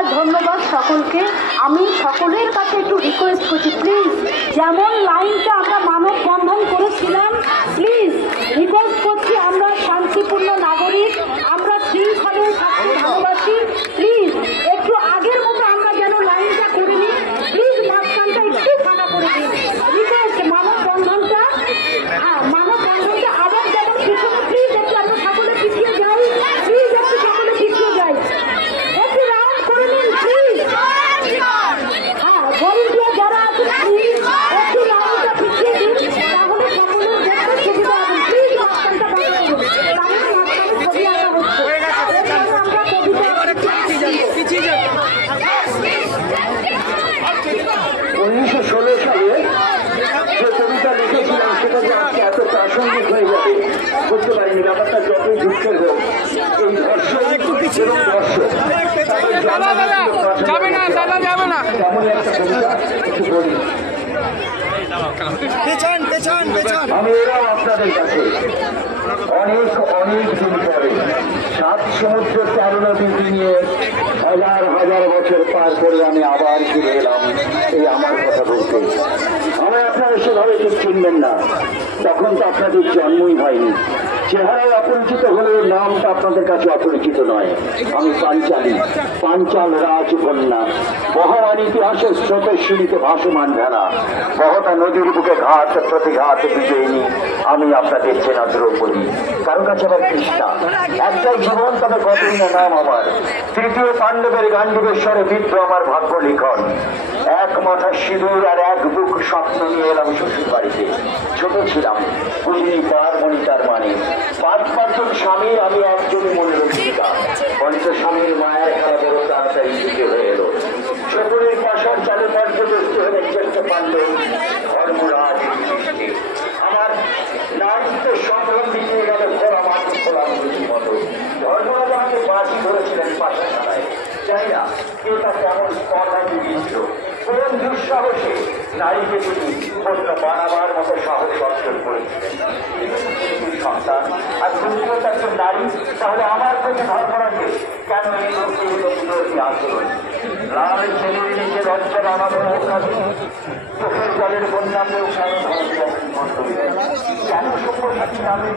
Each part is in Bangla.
নমস্কার, ধন্যবাদ সকলকে। আমি সকলের কাছে একটু রিকোয়েস্ট করছি, প্লিজ যেমন লাইনটা আমরা মানববন্ধন করেছিলাম, প্লিজ রিকোয়েস্ট করছি, আমরা শান্তিপূর্ণ নাগরিক, আমরা শৃঙ্খলে থাকতে ভালোবাসি, প্লিজ একটু আগের মতো আমরা যেন লাইনটা করে নিই, প্লিজ মাঝখানটা একটু ফাঁকা করে দিন, রিকোয়েস্ট। মানববন্ধনটা আবার যেমন পিছনে, প্লিজ একটু আমরা সকলে পিছিয়ে যাই, প্লিজ একটু সকলে পিছিয়ে যাই, একটু রাউন্ড করে নিন প্লিজ। হ্যাঁ, ভলেন্টিয়ার যারা আছে প্লিজ একটু রাউন্ডটা পিছিয়ে দিন, তাহলে সকলের দেখতে সুবিধা হবে। প্লিজ মাঝখানটা ফাঁকা করুন, তাহলে মাঝখানে ছবি আঁকা হচ্ছে, এরপরে আমরা কবিতা 1916 সালে যে কবিতা লিখেছিলাম সেটা যে আজকে এত প্রাসঙ্গিক হয়ে যাবে বুঝতে পারিনি। ব্যাপারটা যতই দুঃখের হোক, এই ধর্ষণ এবং ধর্ষণ তেমনই একটা কবিতা একটু বলি। আমি এরাও আপনাদের কাছে অনেক অনেক দিন পরে 7 সমুদ্র 13 নদী নিয়ে হাজার হাজার বছর পার করে আমি আবার ফিরে এলাম এই আমার কথা বলতে। আমার আপনারা সেভাবে ঠিক চিনবেন না, তখন তো আপনাদের জন্মই হয়নি। চেহারায় অপরিচিত হলেও নামটা আপনাদের কাছে অপরিচিত নয়। আমি পাঞ্চালী, পাঞ্চাল রাজকন্যা, বহমান ইতিহাসের স্রোতের সিঁড়িতে ভাসমান ভেড়া, বহতা নদীর বুকে ঘাট প্রতিঘাত বিজয়িনী আমি আপনাদের চেনা দ্রৌপদী। কারো কাছে আবার কৃষ্ণা, একটাই জীবন তবে কতই না নাম আমার। তৃতীয় পাণ্ডবের গান্ডীবের স্বরে বিদ্র আমার ভাগ্য লিখন। এক মাথা সিঁদুর আর এক বুক স্বপ্ন নিয়ে এলাম শ্বশুর বাড়িতে। ছোট ছিলাম, বুঝিনি পারমণি তার মানে। 5 স্বামীর আমি একজনই মনে রক্ষিতা। পঞ্চস্বামীর মায়ের খেলা বড় তাড়াতাড়ি ঢুকে হয়ে এলো। সকলের পাশার চালে পর্যদস্ত হলেন জ্যেষ্ঠ পাণ্ডব ধর্মরাজ যুধিষ্ঠির। আমার নারীত্ব সম্ভ্রম দিয়ে গেল খোলা মাটি খোলা মুরগির মতো। ধর্মরাজ আমাকে বাজি ধরেছিলেন পাশাখানায়। জানি না কে তা কেমন স্পর্ধা দিয়েছিল, কোন দুঃসাহসে নারীকে তিনি পণ্য বানাবার মতো সাহস অর্জন করেছিলেন। সন্তান আর দ্বিতীয়ত একজন নারী, তাহলে আমার প্রতি ধর্মরাজে কেন এই বিরোধী আন্দোলন? লাল ছেলের নিজের অঞ্চল আমাদের অকাশে চোখের জলের বন্যাতেও কেন কেন সভ্যসাচী নামের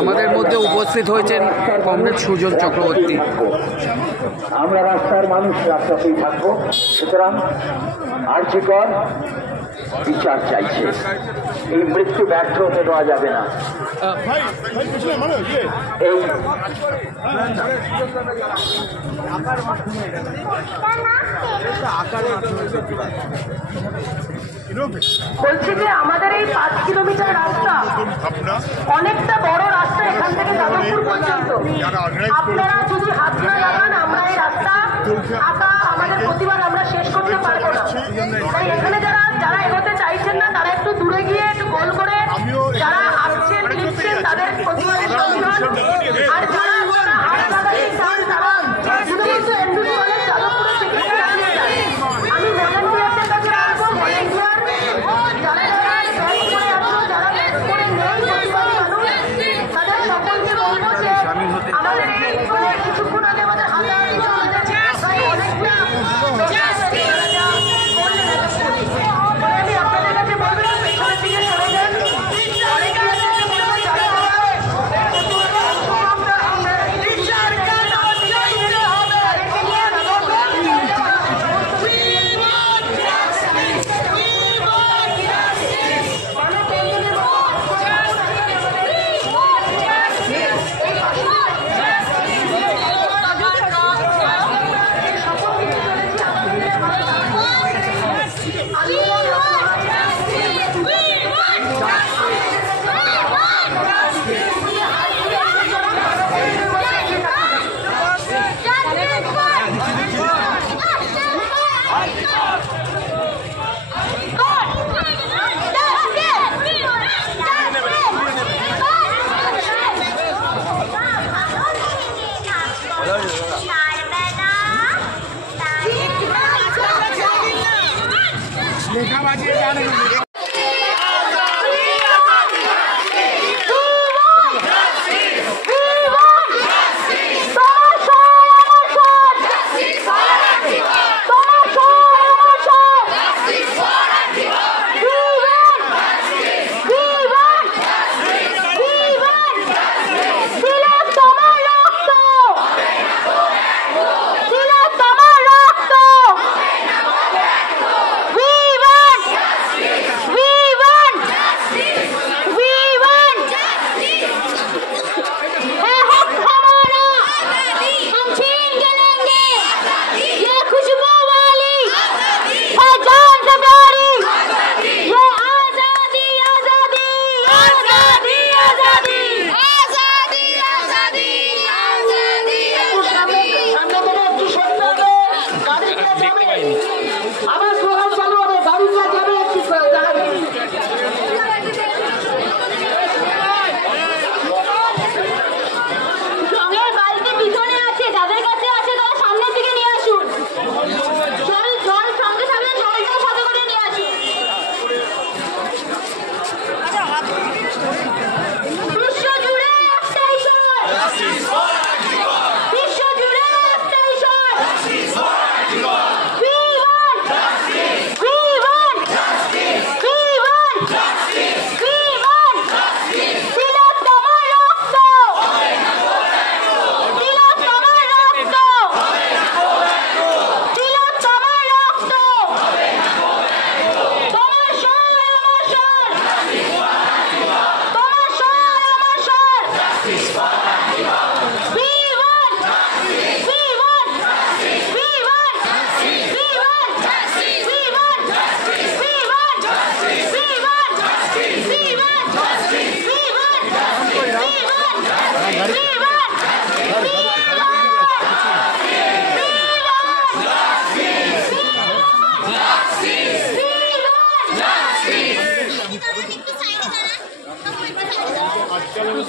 আমাদের মধ্যে উপস্থিত হয়েছেন কমরেড সুজন চক্রবর্তী। আমরা রাস্তার মানুষ, রাস্তাতেই থাকবো। সুতরাং আর্যিকর বিচার চাইছে, এই মৃত্যু ব্যর্থ হতে দেওয়া যাবে না। এই বলছি যে আমাদের এই 5 কিলোমিটার রাস্তা অনেকটা বড় রাস্তা, এখান থেকে যাদবপুর পর্যন্ত। আপনারা যদি হাত না লাগান আমরা এই রাস্তা আঁকা আমাদের প্রতিবার আমরা শেষ করতে পারবো না। তাই এখানে যারা এগোতে চাইছেন না তারা একটু দূরে গিয়ে একটু গোল করে যারা আসছেন লিখছেন তাদের প্রতিবারের সঙ্গে, আর যারা হাত লাগাতে চান তারা শুধুমাত্র এমডি কলেজ যাদবপুরে টিকিট কাটিয়ে যান। আমি ভলেন্টিয়ারদের কাছে রাখবো, ভলেন্টিয়ার যারা ব্যাগ করে আসো, যারা ব্যাগ করে নেই প্রতিবারী মানুষ, তাদের সকলকে বলবো যে আমাদের এই কিছুক্ষণ আগে আমাদের হাজারি চলে যাচ্ছে, অনেকটা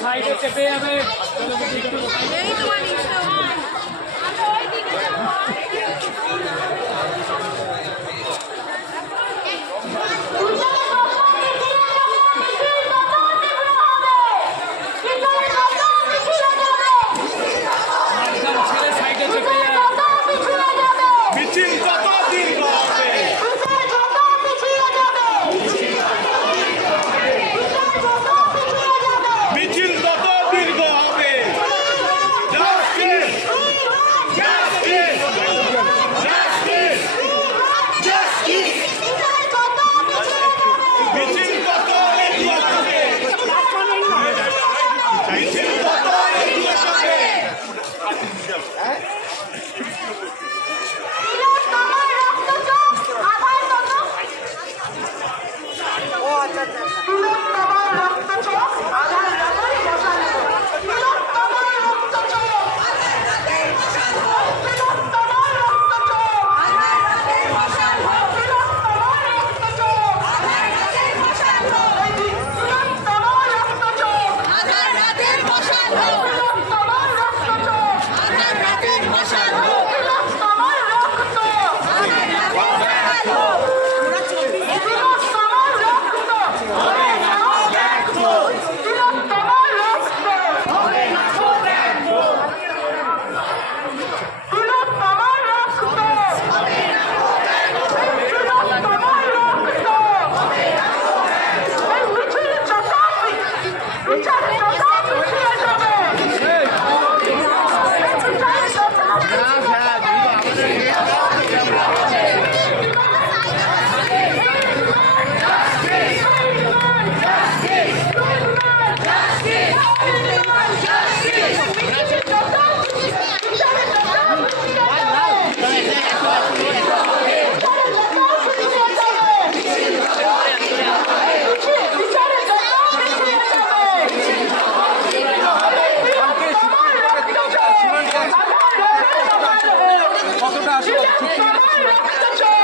সাইডে চেপে যাবে এই তোমার ইচ্ছা আমরা ওই দিকে যাব কতটা আসলে